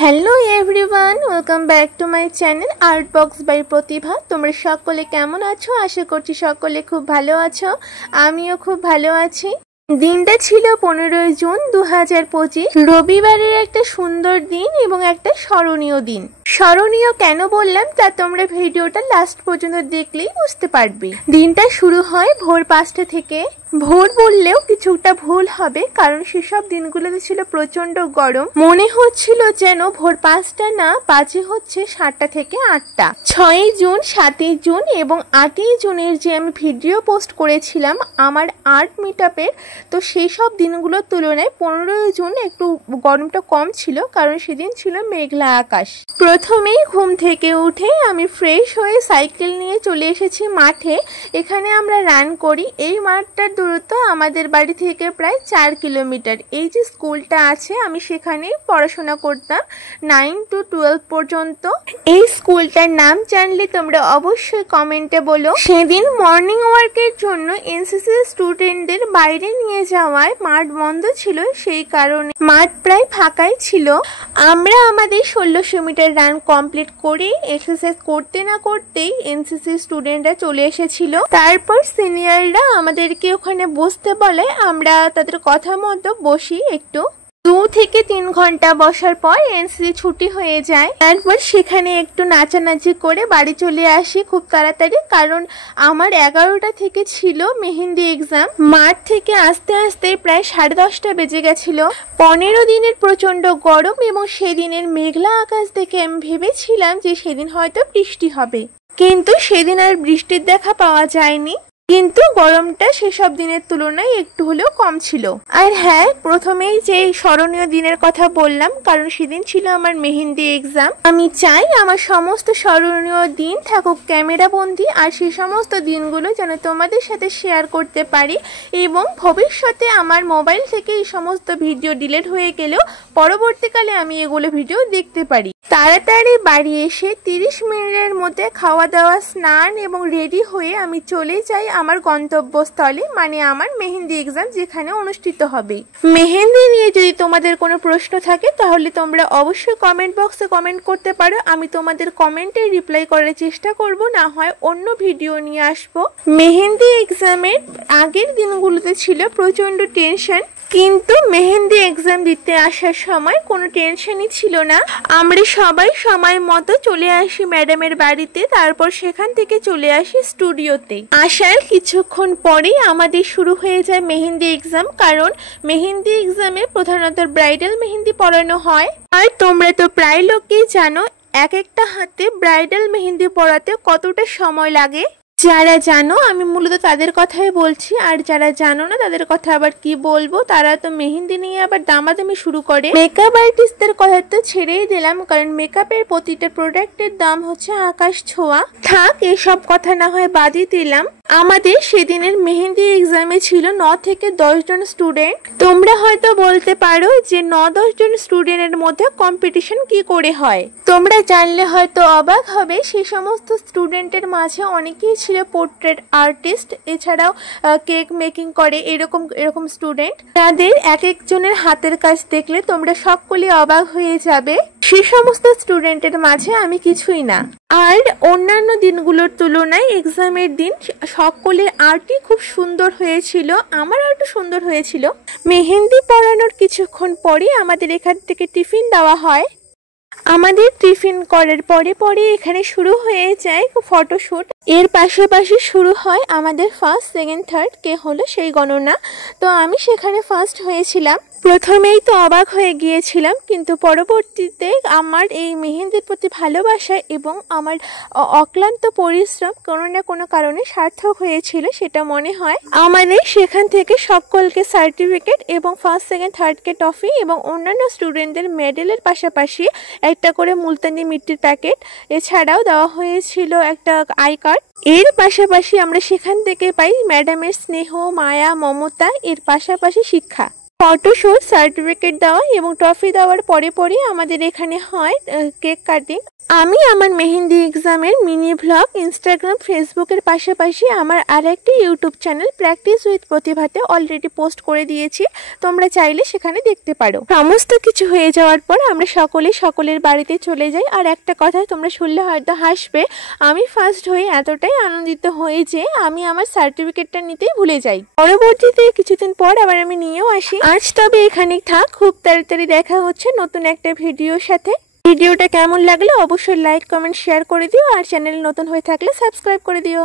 Hello everyone, welcome back to my channel art box by Pratibha. তোমরা সকলে কেমন আছো? আশা করছি সকলে খুব ভালো আছো। আমিও খুব ভালো আছি। দিনটা ছিল 15 জুন 2025, রবিবারের একটা সুন্দর দিন এবং একটা স্মরণীয় দিন। স্মরণীয় কেন বললাম তা তোমরা ভিডিওটা লাস্ট পর্যন্ত দেখলেই বুঝতে পারবে। দিনটা শুরু হয় ভোর 5টা থেকে। ভোর বললেও কিছুটা ভুল হবে, কারণ সেসব দিনগুলোতে ছিল প্রচন্ড গরম। মনে হচ্ছিল যেন ভোর 5টা না, বাজে হচ্ছে 7টা থেকে 8টা। 6ই জুন, 7ই জুন এবং 8ই জুনের যে আমি ভিডিও পোস্ট করেছিলাম আমার আর্ট মিটআপের, তো সেই সব দিনগুলোর তুলনায় 15 জুন একটু গরমটা কম ছিল, কারণ সেদিন ছিল মেঘলা আকাশ। প্রথমেই ঘুম থেকে উঠে আমি ফ্রেশ হয়ে সাইকেল নিয়ে চলে এসেছি মাঠে। এখানে আমরা রান করি। এই মাঠটার দূরত্ব আমাদের বাড়ি থেকে প্রায় 4 কিলোমিটার। এই যে স্কুলটা আছে আমি সেখানেই পড়াশোনা করতাম 9 to 12 পর্যন্ত। এই স্কুলটার নাম জানলে তোমরা অবশ্যই কমেন্টে বলো। সেদিন মর্নিং ওয়ার্কের জন্য এনসিসি স্টুডেন্টদের বাইরে নিয়ে যাওয়ায় মাঠ বন্ধ ছিল, সেই কারণে মাঠ প্রায় ফাঁকাই ছিল। আমরা আমাদের 1600 মিটার রান কমপ্লিট করে এক্সারসাইজ করতে না করতেই এনসিসি স্টুডেন্টরা চলে এসেছিল। তারপর সিনিয়ররা আমাদেরকে ওখানে বসতে বলে, আমরা তাদের কথা মতো বসি। একটু 2 থেকে 3 ঘন্টা বসার পর এনসিসি ছুটি হয়ে যায়। তারপর সেখানে একটু নাচানাচি করে বাড়ি চলে আসি খুব তাড়াতাড়ি, কারণ আমার 11টা থেকে ছিল মেহেন্দি এক্সাম। মাঠ থেকে আসতে আসতে প্রায় 10:30 বেজে গেছিল। 15 দিনের প্রচন্ড গরম এবং সেদিনের মেঘলা আকাশ দেখে আমি ভেবেছিলাম যে সেদিন হয়তো বৃষ্টি হবে, কিন্তু সেদিন আর বৃষ্টির দেখা পাওয়া যায়নি। কিন্তু গরমটা সেসব দিনের তুলনায় একটু হলেও কম ছিল। আর হ্যাঁ, প্রথমেই যে স্মরণীয় দিনের কথা বললাম, কারণ সেদিন ছিল আমার মেহেন্দি এক্সাম। আমি চাই আমার সমস্ত স্মরণীয় দিন থাকুক ক্যামেরা বন্দি, আর সেই সমস্ত দিনগুলো যেন তোমাদের সাথে শেয়ার করতে পারি, এবং ভবিষ্যতে আমার মোবাইল থেকে এই সমস্ত ভিডিও ডিলিট হয়ে গেলেও পরবর্তীকালে আমি এগুলো ভিডিও দেখতে পারি। তাড়াতাড়ি বাড়ি এসে 30 মিনিটের মধ্যে খাওয়া দাওয়া, স্নান এবং রেডি হয়ে আমি চলে যাই আমার গন্তব্যস্থলে, মানে আমার মেহেন্দি এক্সাম যেখানে অনুষ্ঠিত হবে। মেহেন্দি নিয়ে যদি তোমাদের কোনো প্রশ্ন থাকে তাহলে তোমরা অবশ্যই কমেন্ট বক্সে কমেন্ট করতে পারো। আমি তোমাদের কমেন্টে রিপ্লাই করার চেষ্টা করব, না হয় অন্য ভিডিও নিয়ে আসবো। মেহেন্দি এক্সামের আগের দিনগুলোতে ছিল প্রচন্ড টেনশন, কিন্তু মেহেন্দি এক্সাম দিতে আসার সময় কোনো টেনশনই ছিল না। আমরা সবাই সময় মতো চলে আসি ম্যাডামের বাড়িতে, তারপর সেখান থেকে চলে আসি স্টুডিওতে। আসার কিছুক্ষণ পরেই আমাদের শুরু হয়ে যায় মেহেন্দি এক্সাম, কারণ মেহেন্দি এক্সামে প্রধানত ব্রাইডাল মেহেন্দি পরানো হয়। আর তোমরা তো প্রায় লোকই জানো এক একটা হাতে ব্রাইডাল মেহেন্দি পরাতে কতটা সময় লাগে। যারা জানো আমি মূলত তাদের কথাই বলছি, আর যারা জানো না তাদের কথা আবার কি বলবো, তারা তো মেহেন্দি নিয়ে আবার দামাদামি শুরু করে। মেকআপ আর্টিস্টদের কথা তো ছেড়েই দিলাম, কারণ মেকআপের প্রতিটা প্রোডাক্টের দাম হচ্ছে আকাশ ছোঁয়া। থাক, এসব কথা না হয় বাদই দিলাম। আমাদের সেদিনের মেহেন্দি এক্সামে ছিল 9 থেকে 10 জন স্টুডেন্ট। তোমরা হয়তো বলতে পারো যে 9-10 জন স্টুডেন্টের মধ্যে কম্পিটিশন কি করে হয়। তোমরা জানলে হয়তো অবাক হবে, সেই সমস্ত স্টুডেন্টের মাঝে অনেকেই ছিল পোর্ট্রেট আর্টিস্ট, এছাড়াও কেক মেকিং করে এরকম স্টুডেন্ট। তাদের এক একজনের হাতের কাজ দেখলে তোমরা সকলে অবাক হয়ে যাবে। সে সমস্ত স্টুডেন্টের মাঝে আমি কিছুই না। আর অন্যান্য দিনগুলোর তুলনায় এক্সামের দিন সকলের আর্টই খুব সুন্দর হয়েছিল, আমার আর্টও সুন্দর হয়েছিল। মেহেন্দি পরানোর কিছুক্ষণ পরে আমাদের এখান থেকে টিফিন দেওয়া হয়। আমাদের টিফিন করার পরে এখানে শুরু হয়ে যায় ফটোশুট। এর পাশাপাশি শুরু হয় আমাদের ফার্স্ট, সেকেন্ড, থার্ড কে হলো সেই গণনা। তো আমি সেখানে ফার্স্ট হয়েছিলাম। প্রথমেই তো অবাক হয়ে গিয়েছিলাম, কিন্তু পরবর্তীতে আমার এই মেহেন্দির প্রতি ভালোবাসা এবং আমার অক্লান্ত পরিশ্রম কোনো না কোনো কারণে সার্থক হয়েছিল, সেটা মনে হয়। আমাদের সেখান থেকে সকলকে সার্টিফিকেট এবং ফার্স্ট, সেকেন্ড, থার্ডকে ট্রফি এবং অন্যান্য স্টুডেন্টদের মেডেলের পাশাপাশি একটা করে মুলতানি মিট্টির প্যাকেট এছাড়াও দেওয়া হয়েছিল একটা আই কার্ড। এর পাশাপাশি আমরা সেখান থেকে পাই ম্যাডামের স্নেহ, মায়া, মমতা, এর পাশাপাশি শিক্ষা। ফটোশুট, সার্টিফিকেট দেওয়া এবং ট্রফি দেওয়ার পরে আমাদের এখানে হয় কেক কাটিং। আমি আমার মেহেন্দি এক্সামের মিনি ভ্লগ ইনস্টাগ্রাম ফেসবুকের পাশাপাশি আমার আরেকটি ইউটিউব চ্যানেল প্র্যাকটিস উইথ প্রতিভাতে অলরেডি পোস্ট করে দিয়েছি, তোমরা চাইলে সেখানে দেখতে পারো। সমস্ত কিছু হয়ে যাওয়ার পর আমরা সকলের বাড়িতে চলে যাই। আর একটা কথা তোমরা শুনলে হয়তো হাসবে, আমি ফার্স্ট হয়ে এতটাই আনন্দিত হই যে আমি আমার সার্টিফিকেটটা নিতেই ভুলে যাই। পরবর্তীতে কিছুদিন পর আবার আমি নিয়েও আসি। আজ তবে এখানেই থাক, খুব তাড়াতাড়ি দেখা হচ্ছে নতুন একটা ভিডিওর সাথে। ভিডিওটা কেমন লাগলো অবশ্যই লাইক কমেন্ট শেয়ার করে দিও, আর চ্যানেল নতুন হয়ে থাকলে সাবস্ক্রাইব করে দিও।